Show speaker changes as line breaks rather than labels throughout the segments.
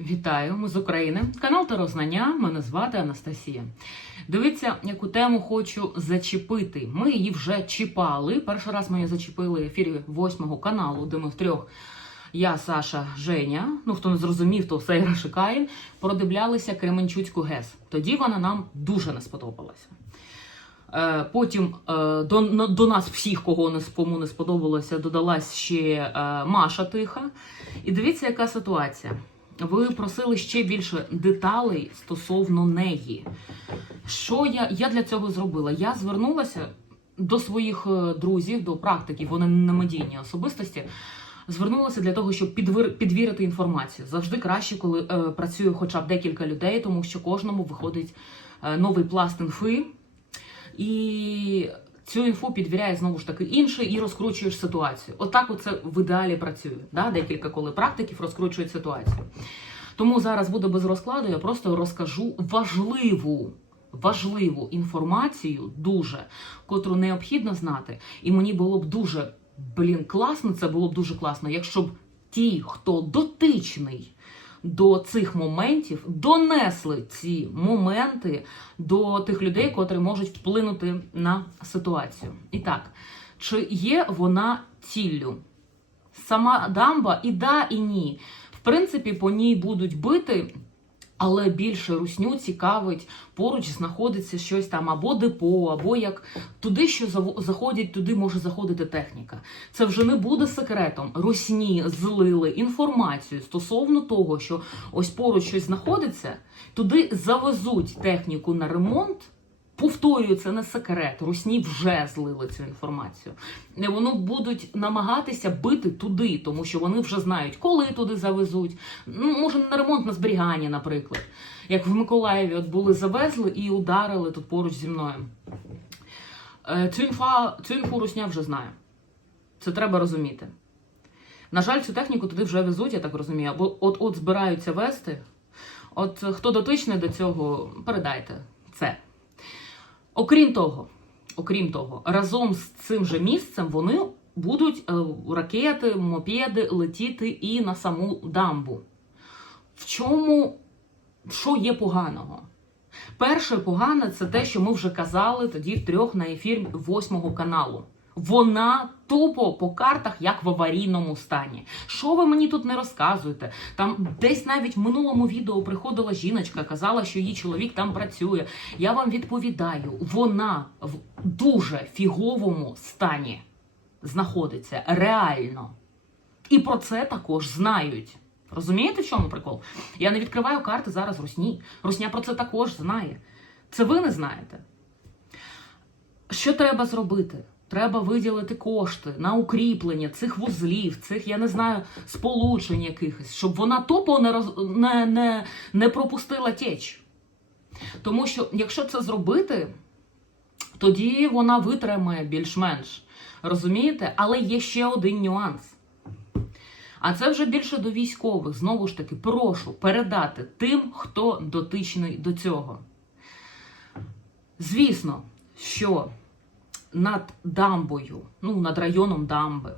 Вітаю, ми з України. Канал Тарознання. Мене звати Анастасія. Дивіться, яку тему хочу зачепити. Ми її вже чіпали. Перший раз її зачепили в ефірі восьмого каналу, де ми втрьох. Я, Саша, Женя, ну хто не зрозумів, то все Рашикаїн, продивлялися Кременчуцьку ГЕС. Тоді вона нам дуже не сподобалася. Е, Потім е, до, до нас всіх, кого не, кому не сподобалося, додалась ще е, Маша Тиха. І дивіться, яка ситуація. Ви просили ще більше деталей стосовно неї. Що я, я для цього зробила? Я звернулася до своїх е, друзів, до практиків, вони не медійні особистості. Звернулася для того, щоб підвир, підвірити інформацію. Завжди краще, коли е, працює хоча б декілька людей, тому що кожному виходить е, новий пласт інфи. І цю інфу підвіряє знову ж таки інший і розкручуєш ситуацію. Отак оце в ідеалі працює. Да? Декілька коли практиків розкручують ситуацію. Тому зараз буде без розкладу, я просто розкажу важливу. Важливу інформацію дуже, котру необхідно знати, і мені було б дуже блін класно. Це було б дуже класно, якщо б ті, хто дотичний до цих моментів, донесли ці моменти до тих людей, котрі можуть вплинути на ситуацію. І так, чи є вона ціллю? Сама дамба і да, і ні. В принципі, по ній будуть бити. Але більше русню цікавить, поруч знаходиться щось там або депо, або як туди, що заходять, туди може заходити техніка. Це вже не буде секретом. Русні злили інформацію стосовно того, що ось поруч щось знаходиться, туди завезуть техніку на ремонт. Повторюю, це не секрет. Русні вже злили цю інформацію. Не Вони будуть намагатися бити туди, тому що вони вже знають, коли туди завезуть. Ну, може, на ремонт на зберігання, наприклад. Як в Миколаєві от були завезли і ударили тут поруч зі мною. Е, Цю, інфа, цю інфу Русня вже знає. Це треба розуміти. На жаль, цю техніку туди вже везуть, я так розумію, або от-от збираються вести. От е, хто дотичний до цього, передайте. Окрім того, окрім того, разом з цим же місцем вони будуть е, ракети, мопеди летіти і на саму дамбу. В чому що є поганого? Перше погане це те, що ми вже казали тоді трьох на ефір восьмого каналу. Вона тупо по картах, як в аварійному стані. Що ви мені тут не розказуєте? Там десь навіть в минулому відео приходила жіночка, казала, що її чоловік там працює. Я вам відповідаю, вона в дуже фіговому стані знаходиться реально. І про це також знають. Розумієте, в чому прикол? Я не відкриваю карти зараз Русні. Русня про це також знає. Це ви не знаєте. Що треба зробити? Треба виділити кошти на укріплення цих вузлів, цих, я не знаю, сполучень якихось, щоб вона тупо не, роз... не, не, не пропустила теч. Тому що, якщо це зробити, тоді вона витримає більш-менш. Розумієте? Але є ще один нюанс. А це вже більше до військових. Знову ж таки, прошу передати тим, хто дотичний до цього. Звісно, що над дамбою, ну, над районом дамби,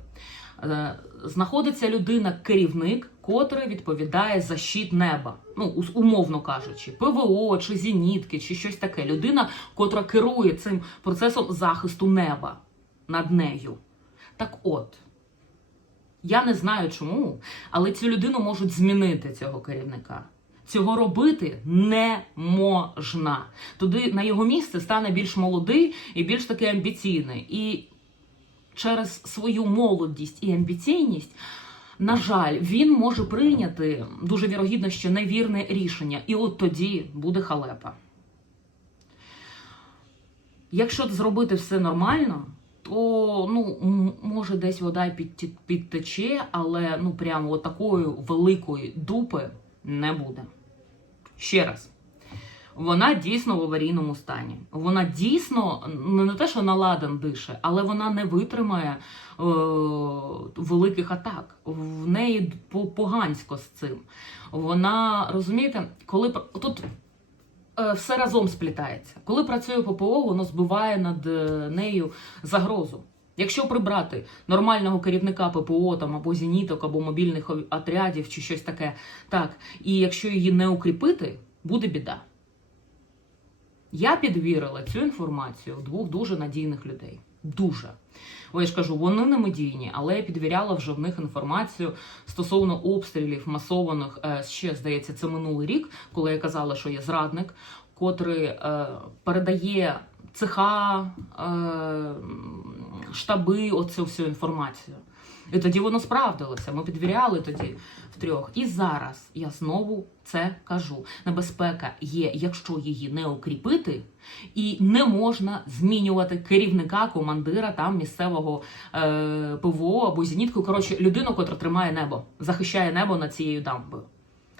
е, знаходиться людина-керівник, котрий відповідає за щит неба. Ну, умовно кажучи, ПВО чи зенітки, чи щось таке. Людина, котра керує цим процесом захисту неба над нею. Так от. Я не знаю чому, але цю людину можуть змінити цього керівника. Цього робити не можна. Туди на його місце стане більш молодий і більш таки амбіційний. І через свою молодість і амбіційність, на жаль, він може прийняти дуже вірогідно, що невірне рішення. І от тоді буде халепа. Якщо зробити все нормально, то ну, може десь вода підтече, але ну прямо от такої великої дупи не буде. Ще раз. Вона дійсно в аварійному стані. Вона дійсно ну, не те, що на ладан дише, але вона не витримає е, великих атак. В неї по- погансько з цим. Вона розумієте, коли тут е, все разом сплітається. Коли працює ППО, воно збиває над е, нею загрозу. Якщо прибрати нормального керівника ППО там або зеніток, або мобільних отрядів чи щось таке, так, і якщо її не укріпити, буде біда. Я підвірила цю інформацію двох дуже надійних людей. Дуже. О, я ж кажу, вони не медійні, але я підвіряла вже в них інформацію стосовно обстрілів масованих. е, Ще здається, це минулий рік, коли я казала, що є зрадник, котрий е, передає цеха, е, штаби, оцю всю інформацію. І тоді воно справдилося. Ми підвіряли тоді втрьох. І зараз я знову це кажу. Небезпека є, якщо її не укріпити, і не можна змінювати керівника, командира там місцевого е, ПВО або зенітку. Коротше, людину, котра тримає небо, захищає небо над цією дамбою.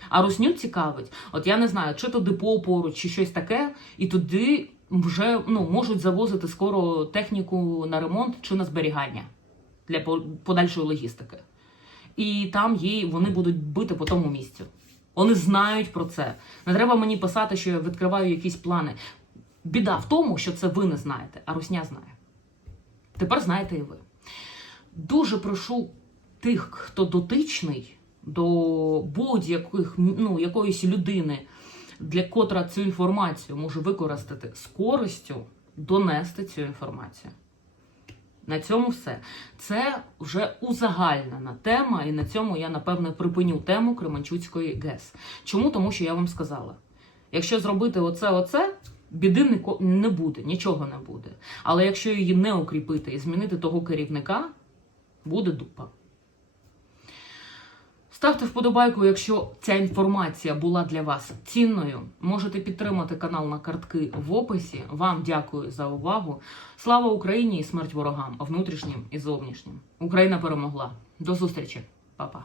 А русню цікавить, от я не знаю, чи то депо поруч, чи щось таке, і туди вже ну, можуть завозити скоро техніку на ремонт чи на зберігання для подальшої логістики. І там їй вони будуть бити по тому місцю. Вони знають про це. Не треба мені писати, що я відкриваю якісь плани. Біда в тому, що це ви не знаєте, а Русня знає. Тепер знаєте і ви. Дуже прошу тих, хто дотичний до будь-яких ну, якоїсь людини, для котра цю інформацію може використати з користю, донести цю інформацію. На цьому все. Це вже узагальнена тема, і на цьому я напевне припиню тему Кременчуцької ГЕС. Чому? Тому що я вам сказала: якщо зробити оце, оце, біди не буде, нічого не буде. Але якщо її не укріпити і змінити того керівника, буде дупа. Ставте вподобайку, якщо ця інформація була для вас цінною. Можете підтримати канал на картки в описі. Вам дякую за увагу. Слава Україні і смерть ворогам, внутрішнім і зовнішнім. Україна перемогла. До зустрічі, Па-па.